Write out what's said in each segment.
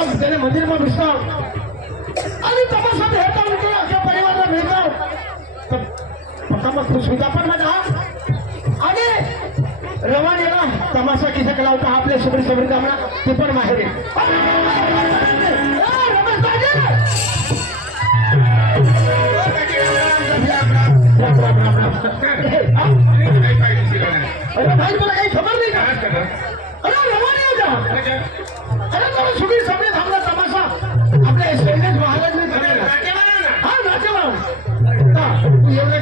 जाता त्याने मंदिरमा घुसता आणि तमाशा भेटता म्हणजे अशा परिवाराला भेटता तर पक्का मग खुश होता पण माझा आणि रवानेला तमाशा किसा केला होता आपल्या सबरी सबरी कामना ते पण माहेर अरे भाई मला काही खबर नाही का अरे रवाने होता अरे तो सुबीर सबरी थांबला तमाशा आपल्या शैलेश महाराजने ठरवला हा नाचेवा तू एवढं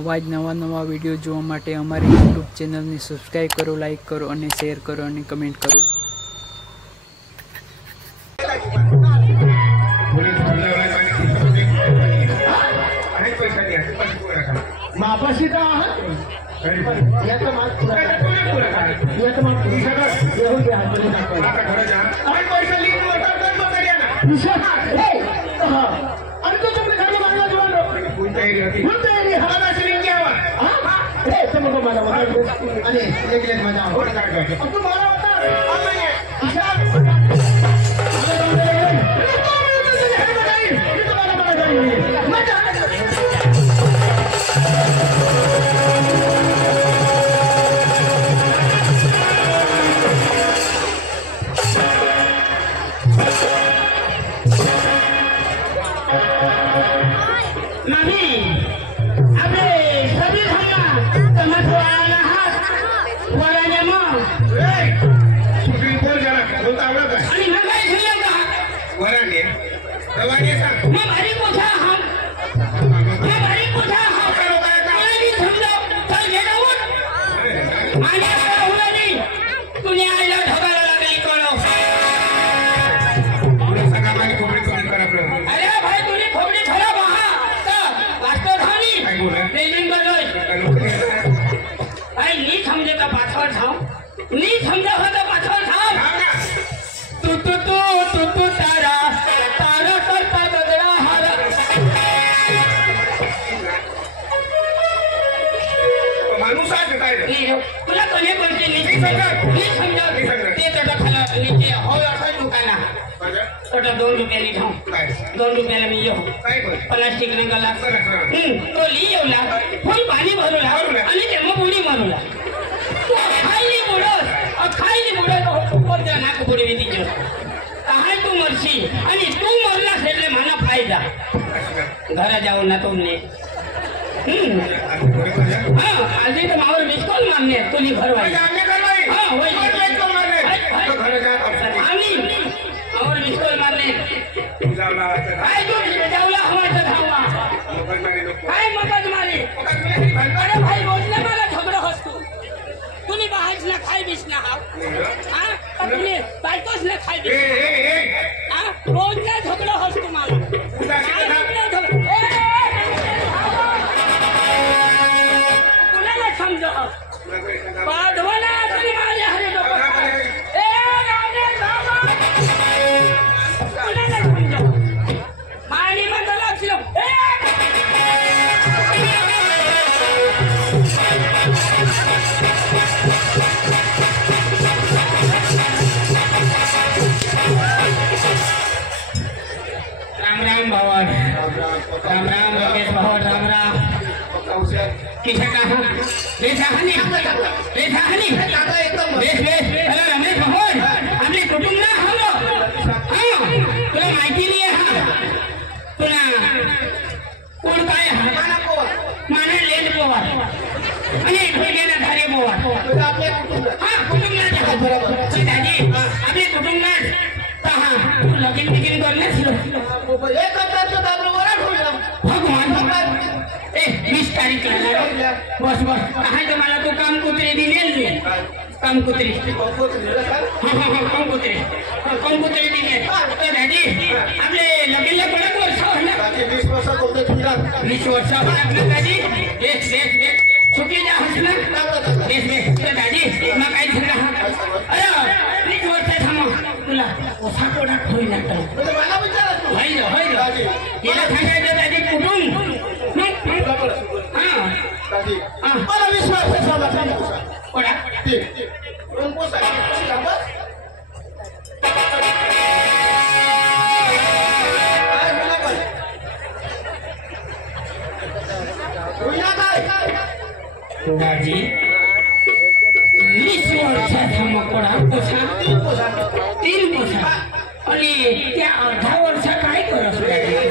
आवाज नवा नवा विडियो જોવા માટે અમારી YouTube ચેનલને સબસ્ક્રાઇબ કરો, લાઈક કરો અને શેર કરો અને કમેન્ટ કરો. मापाशी का याचा माग पुरा याचा माग पुरा येऊन द्या आणि पैसा लिहून आणि तो तुम्ही खाली मागला जेवण तयारी हवाला लिंक घ्यावा हे समोर मला आणि एक लेख माझा तू मला ₹2 मी येऊ प्लास्टिक निघाला तो लिहिवला फुल पाणी भरवला आणि तेव्हा बुडी मारवला खायली बुडत नाक बुडी तिच्या काय तू मरशी आणि तू मरला म्हणजे मला फायदा घरा जाऊन ना तुमने आधी तर मावर मिस कॉल मारणे तुझी घरवाई मावर मिस कॉल मारणे काय तू जाऊला हवाचा धावा काय मगज मारी अरे भाई बोलने मला झगडा हसतो तुम्ही बाहेरच ना खाय बिस ना हा तुम्ही बायकोच ना खाय बिस हा रोज ना झगडा हसतो मला कुणाला समजा पाडवला तुम्ही माझ्या हरे राम राम रमेश भाऊ राम राम किसे कहा बेटा हनी बेटा हनी बेस बेस अरे रमेश भाऊ आपले कुटुंब ना हम हां तुला माहिती नाही हा तुला कोण काय हा माने लेट पोवा आणि ठेकेना धारे पोवा आपले कुटुंब हां कुटुंब ना बरोबर दादी आपले कुटुंब ना कहा तू लगीन बिगिन करण्यास एक करता दाबलो भगवान ए 20 तारीख बस बस कहा तो मला तो काम कुत्रे दिले काम कुत्रे काम कुत्रे दिले तो दादी आपले लगीनला कडक वर्ष हो ना 20 वर्ष करते तुला 20 वर्ष आपल्या दादी एक सुखी जा हसना एक तो दादी मग काय झालं अरे 20 वर्ष थांबा तुला ओसा कोडा ठोई लागतो मला विचार होय याला सांगायचं दादी कुठून मला विश्वास आहे कोडा અને ત્યાં અડધા વર્ષા કાંઈ કરો છો દાદી?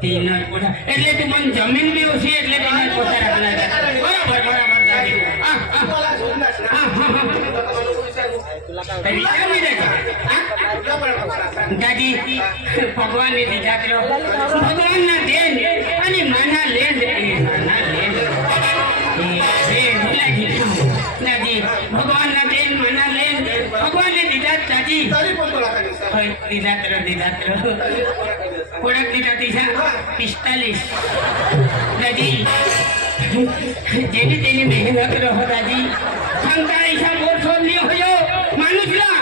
તીના પોતા એટલે તું મને જમીન બી ઓછી એટલે તીના પોતા રાખના બરાબર બરાબર દાદી દાદી ભગવાનની દીધા કરો ભગવાનના દેન અને માના લેન માના લેન દાદી ભગવાનના દેન માના લેન ભગવાનને દીધા દાદી દીધા કરો કોડક દીધા દીધા 45 દાદી જેની તેની મહેનત રહો દાદી શંકા ઈશા મોર છોડની હોય માનુસલા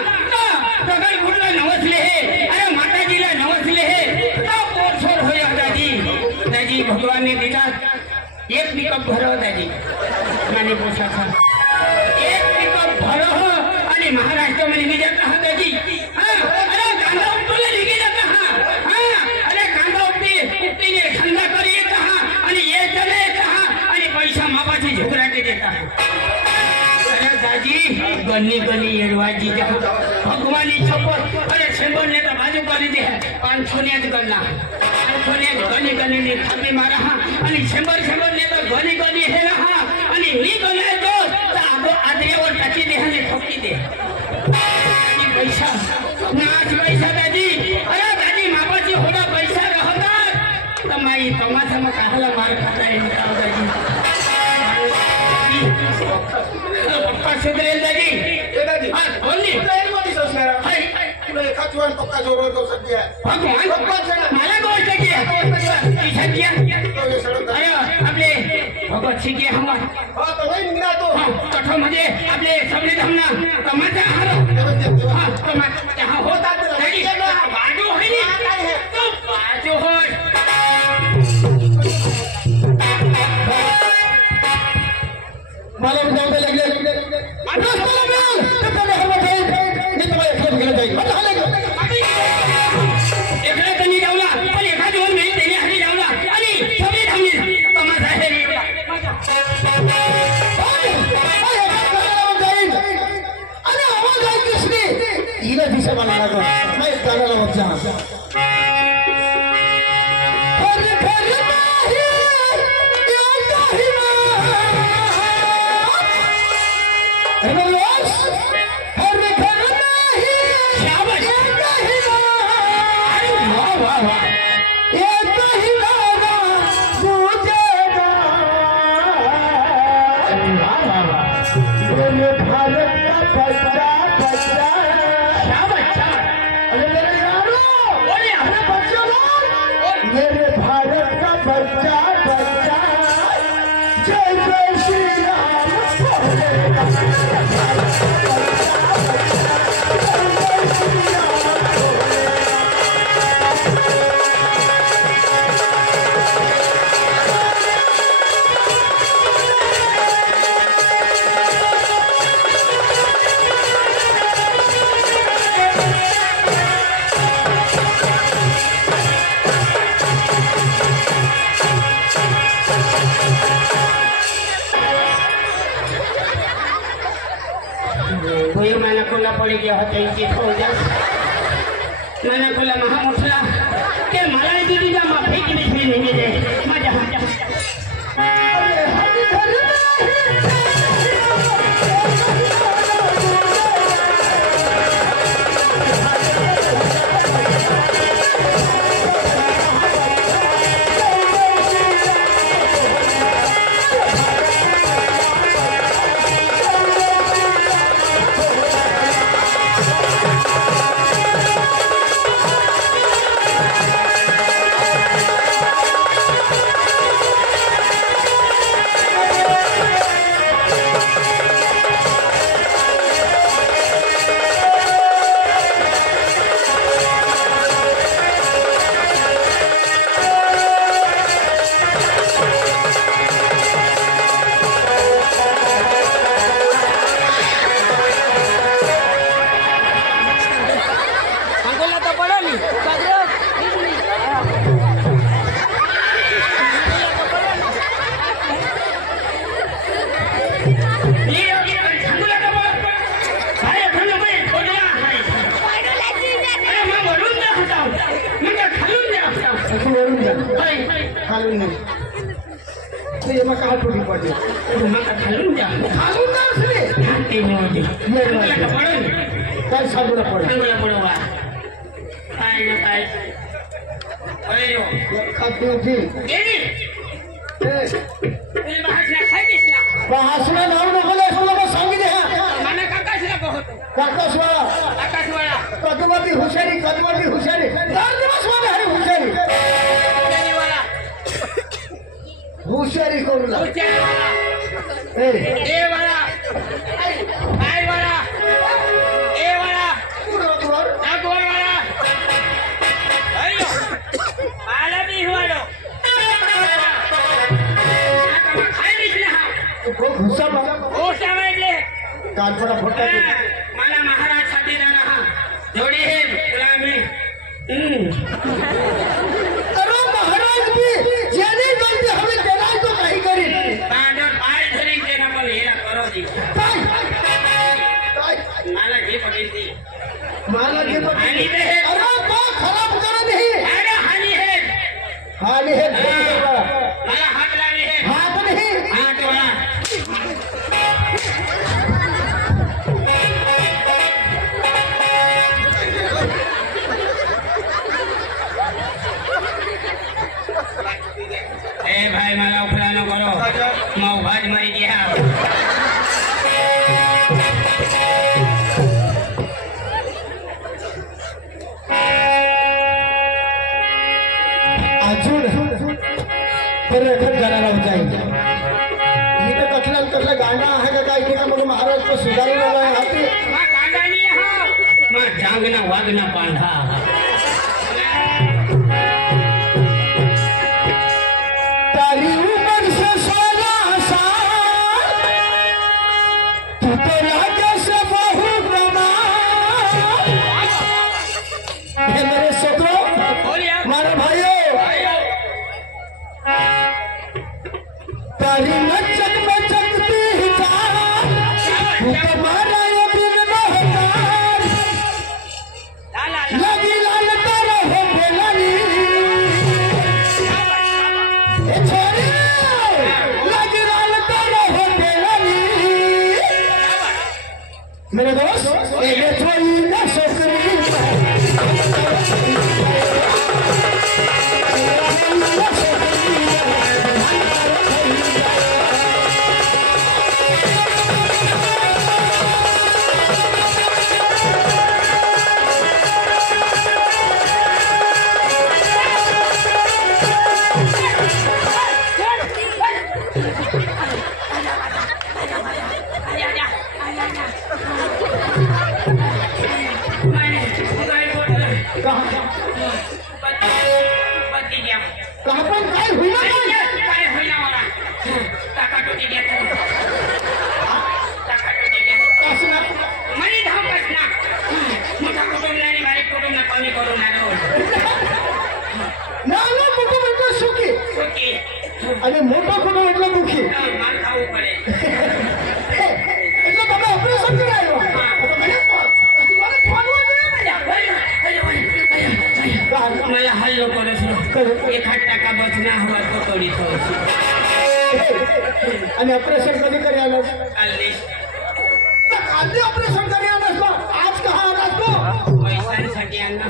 તો કઈ ઉડલા નવસ લે અરે માતાજીલા નવસ લે તો મોર છોડ હોય દાદી દાદી ભગવાનને દીધા એક પિકઅપ ભરો દાદી માની પોષા ખા એક પિકઅપ ભરો અને મહારાષ્ટ્ર में निकल जाता है दादी हाँ अरे कांदा उठले निकल जाता है हाँ अरे कांदा उठते ने ठंडा करिए कहा અને ये चले कहा અને पैसा मापाची झुकराटे देता है अरे दादी गनी गनी एडवाजी जा भगवानी छपर अरे छेबर ने तो बाजू कर दे 500 ने गन्ना 500 ने गनी गनी ने थापी मारा અને छेबर ने तो गनी गनी है रहा અને ની गने तो आगो आदे और टची दे ने ठोकी दे पैसा नाच पैसा दादी अरे दादी मापाची होड़ा पैसा रहता तमाई तमाशा में काहला मार खाता है बताओ दादी पक्का सुधरेल दादी हाँ बोलनी हाय खाचवान पक्का जोरो तो सद्या भगवान मला गोष्ट की सद्या अरे आपले भगत सिंह हम हां तो वही निघा तो कठो म्हणजे आपले सबले धमना कमाचा हारो हां कमाचा होता दादी बाजू है नी तो बाजू हो मला जाऊदे लागले मात्र बोला तब मैं हम थे मी तुम्हाला फोन केला जाईल एकला तनी जावला पण एका दोन मिनिट तेने हरी जावला आणि सगळे थांबले तमाशा आहे रे अरे आवाज आहे किसने हिला दिशा मला लागो मैं गाना मत जा मेरे भारत का बच्चा बच्चा जय जय श्री राम कोई माना कोला पड़ी गया होता इनकी खोजा माना कोला महामुठला के मला दीदी जा माफी की नहीं मिले मजा मजा खालून नाही ते एमा कहा टूटी पडली मका खालून जा खालून ना असले ते मोठी ये पडून काय सांगूला पड सांगूला पडवा काय ना काय अरे यो खाती होती गेली तुझी भाषणा खायलीस ना भाषणा नाव नको तुला मग सांगितले हा मला काकाशला बघतो काकासवाळा आकाशवाळा कदमती हुशारी दर दिवस मध्ये हरी हुशारी शनिवारा हुशारी करू लाग. उच्चारवाळा ए देवाळा आईवाळा एवाळा बरोबर नागोरवाळा अयो मला बी हुवाडो आता खायलीस ना खूप हुस्सा बघा हो समजले कानपडा फोटा मला महाराज साठी जाना हा जोडी हे तुला मी अरे महाराज भी जेने गलती हमें देना है तो नहीं करी पांडव पाय धरी के ना बोल हेला करो दी मला घे पडली माला के पर हानी दे अरे तो खराब कर नहीं अरे हानी है हानि है मला हात लावले है हाथ नहीं हात वाला ए भाई मला उफला न करो मऊ भाज मरी गया अजून तर एखाद गाण्याला जाईल इथं कठला कसला गाणं आहे का काय की मग महाराज को सुधारून आला हाती मा कांदानी हा मा जांगना वागना पांढा तारी उमर से 16 साल तू तो राजा से बहु प्रमाण हे मेरे सोतो बोलिया मारा भाइयों तारी मचक मचकती चाल तू तो मारा ये दिन महतार लगी लाल तारा हो बेलानी ए छोरी लगी लाल तारा हो बेलानी मेरे दोस्त ये छोरी ना सोकरी कहाँ पर काय हुई ना काय होईना मला टाकाटुकी घेतो टाकाटुकी घेतो असं मनी धावत ना मोठा कुटुंब आणि बारीक कुटुंब कमी करू नका नाना कुठं म्हटलं सुखी ओके आणि मोठं कुठं म्हटलं दुखी माल खाऊ पडे એટલે તમે ઓપરેશન કરાયો मला हल्लो करत एखाद टाका बचना हवा तो तोडी थोडी आणि ऑपरेशन कधी करी आलास आले काल ऑपरेशन करी आलास ना आज कहा आलास तो पैशांसाठी आणला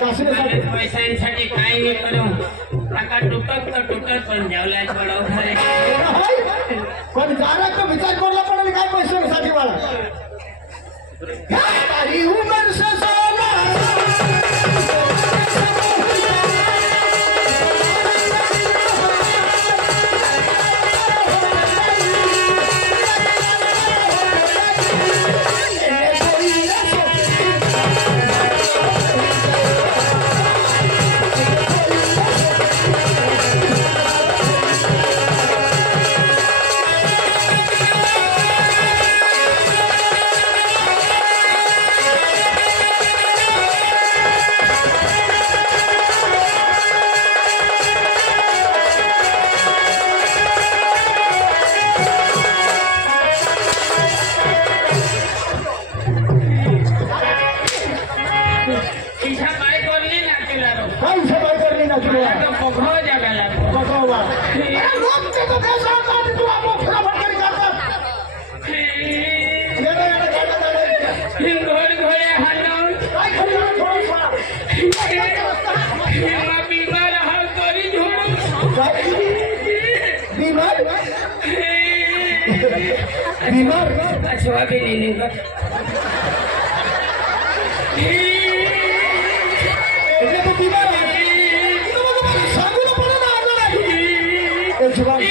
काशीसाठी पैशांसाठी काय नाही करू टाका तुटत तर तुटत पण जेवलाय पडव खरे पण जारा तो विचार करला पडेल काय पैशासाठी मला तारी उमर से 16 बीमार अच्छा भी नहीं का એટલે તો બીમાર સાગુનો પડે ના આગળ એ જવાન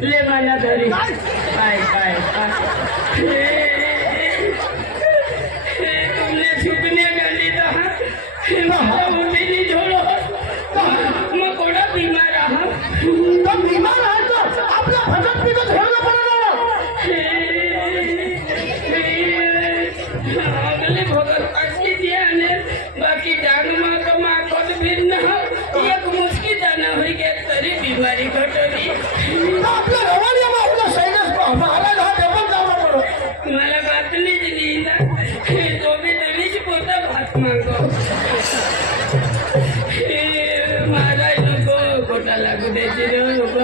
ले माना धरी काय काय तुमने छुपने गाली था मुझे नहीं छोड़ो मैं कोड़ा बीमार रहा तो बीमार है तो अपना भजन भी तो छोड़ना पड़ेगा अगले भगत पास की दिया ने बाकी डांग मां का मां को भिन्न एक मुश्किल जाना हो गया तेरी बीमारी घटोरी तो अपना रवानिया में अपना साइनस को हमारा ना डबल जाना पड़ो मला बात नहीं दिली ना तो भी नवीच पोता भात मांगो महाराज नको खोटा लागू द्यायची रे नको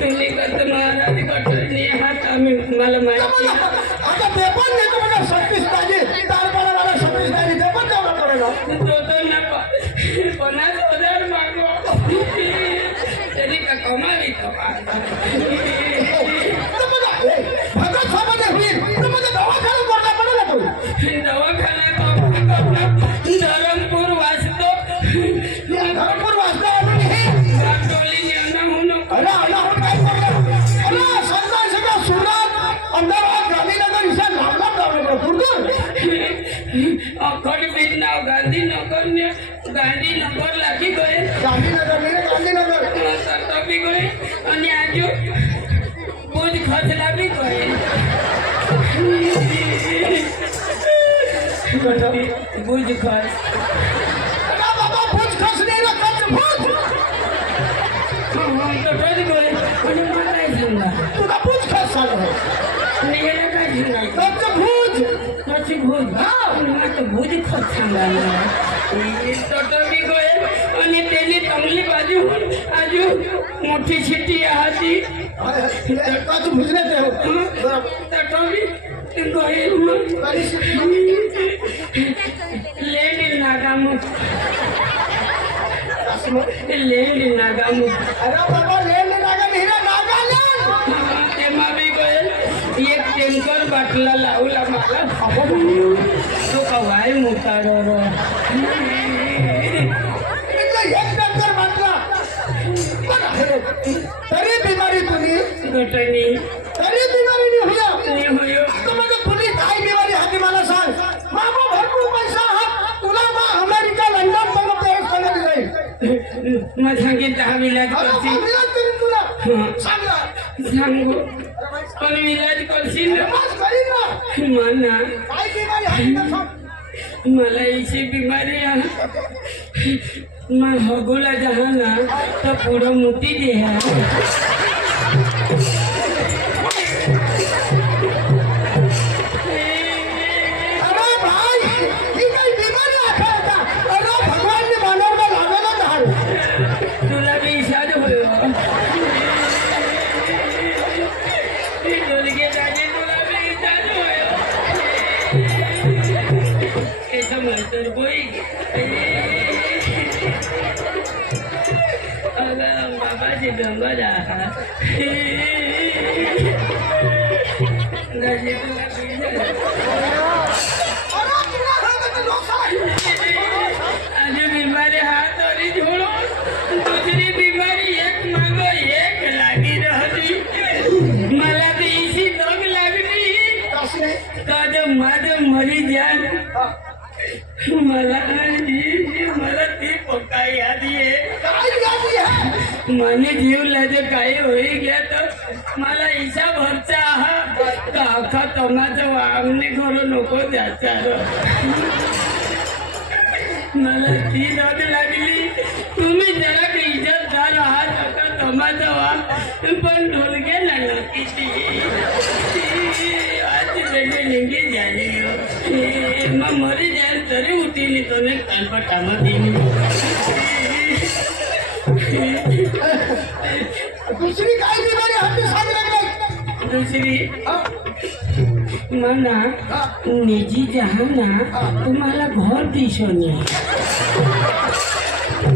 तुम्ही करत महाराज कठोरनी हात आम्ही मला माहिती आता पेपर नाही तो मला 36 ताजी तार मला 36 ताजी पेपर जाना पड़ेगा तो नको 50,000 मागो तरी का कमावी तो भगत साहब हुई तो मुझे दवाखाना करना पड़ेगा तो दवाखाना धरमपुर वाचतो धर्मपुर वास्ता नहीं टोली आना हूं अरे अल्लाह काय करणार अरे सरकार सगळं सुरत अहमदाबाद गांधीनगर इसा लांब जावे दूर दूर अखंड बिजनाव गांधीनगर लागी गए गांधीनगर में गांधीनगर तो भी गए और आजू बुध खसला भी गए बुध खस अरे बाबा भूज खस नहीं ना खस भूज हम तो डर गए और माता जिंदा तू भूज खस सालो नहीं लगा जिंदा खस भूज कच्ची भूज हाँ मैं तो भूज खस सांगा तो भी गए और तेली तंगली बाजू आजू मोठी छिटी आती कच भूजने ते हो तटोरी गए लेडी नागामु लेडी नागामु अरे बाबा ले नागा हीरा नागालैंड तेमा भी गए एक टैंकर बाटला लावला मला तो कवाय मुतारो એટલે એક ટંકર માટલા तरी बीमारी तुनी घटनी तरी बीमारी नहीं हुआ नहीं होयो तो मग तुझी काय बीमारी हाती मला सांग मामा भरपूर पैसा हा तुला मा अमेरिका लंडन पण पेरिस करणार जाईल मैं सांगेन 10 इलाज अरे करसी मिळत तरी तुला सांग ना सांगो पण इलाज करसी ना बस करीन ना माना काय बीमारी हाती ना सांग मला इसी बीमारी आहे मैं हगोला जहाँ ना तो पूरा मोती दे है अरे भाई ही काही बीमारी आहे का अरे भगवान ने मानवला लागला धार तुला भी इशाद होयो तुलगे दाजे तुला भी इशाद होयो ऐसा मंत्र कोई बाबा जी गंगा जा आज बीमारी हाथ और छोड़ो दूसरी बीमारी एक मांगो एक लागी रही मला तो इसी दग लागली का जब मरी जान मला ती पक्का याद आहे माने जीव लाजे काही होई गया तर मला इशा भरचा आहात का अख्खा तोंडाचं वागणे करू नको त्याचा मला ती नद लागली तुम्ही जरा इज्जतदार आहात अख्खा तोंडाचा वाग पण ढोलगे नाही किती आज એમાં મરી જાય તરી ઉઠીને તને કાલપટામાં દઈને दुसरी काय बिमारी हाती सांग लागली दुसरी मना निजी जहाना तुम्हाला घर दिसोनी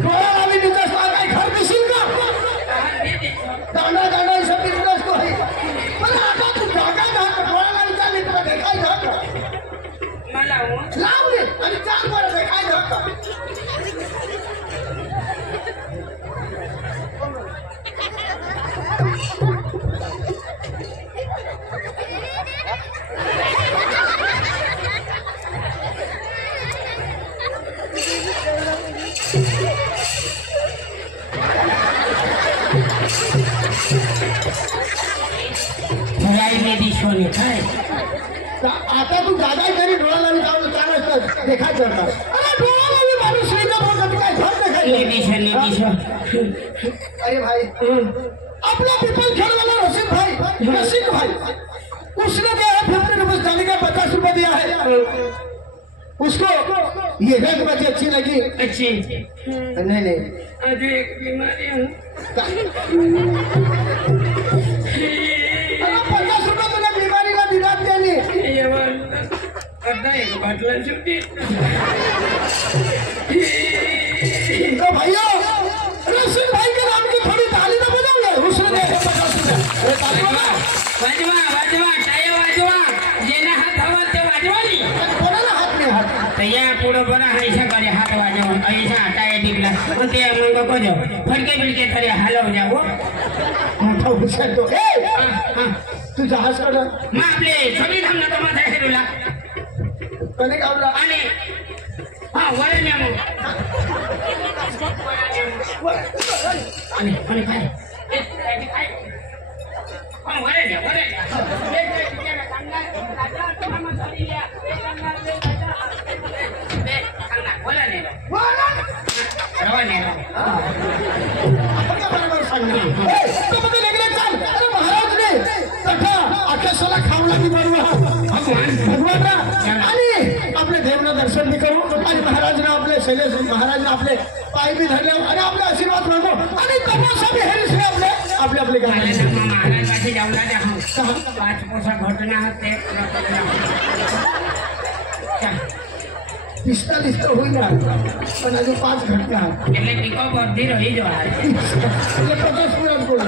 डोळ्याला बिझनेस काय घर दिसेल का दांडा दांडा सब बिझनेस तो है पण आता तू जागा घाट डोळ्याला विचार मित्र देखाय घाट मला लाव दे आणि चाल बरं देखाय घाट दिसोनी काय आता तू जागा घरी डोळ्याला जाऊन चालत देखाय करणार अरे डोळ्याला मी माणूस नाही का बोलतो काय घर देखाय अरे भाई अपना पीपल खेल वाला रशीद भाई उसने क्या है 50 रुपए जाने का 50 रुपए दिया है उसको ये रंग मुझे अच्छी लगी अच्छी नहीं आज एक बीमारी हूँ 50 रुपए तुझे बीमारी का दिलात देनी एक बाटला छुट्टी तो भैया रशीद भाई के नाम की थोड़ी ताली तो बजाओगे उसने दिया 50 रुपए वाजवा वाजवा टाया वाजवा जेना हात हवा ते वाजवानी कोणाला हात नाही हात तया पुढं बरा ऐसा करे हात वाजवून ऐसा टाया टिकला मग ते मग कोजो फडके बिडके खरे हलव जावो मोठा हुशार तो ए तू जहाज काढ मग आपले सगळी धामना तमाशा हेरूला कने काढला आणि हा वळे म्या मग आणि काय काय हा वळे द्या आपले देवना दर्शन भी करू आणि महाराजना आपले शैलेश महाराजना आपले पाय भी धरले आणि आपले आशीर्वाद मागू आणि तमाशा भी हेरिस आपले आपले आपले महाराज पाशी जाऊन द्या 5 पोसा घटना होते दिसता होईना पण अजून 5 घटना એટલે ટીકો બધી રહી જવા એટલે 50 मिनिट बोलू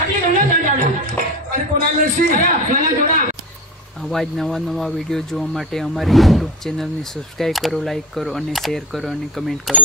आपली गंगा जाऊ आणि कोणाला नशी मला जोडा આવા જ નવા વિડીયો જોવા માટે અમારી યુટ્યુબ ચેનલને સબસ્ક્રાઈબ કરો, લાઈક કરો અને શેર કરો અને કમેન્ટ કરો.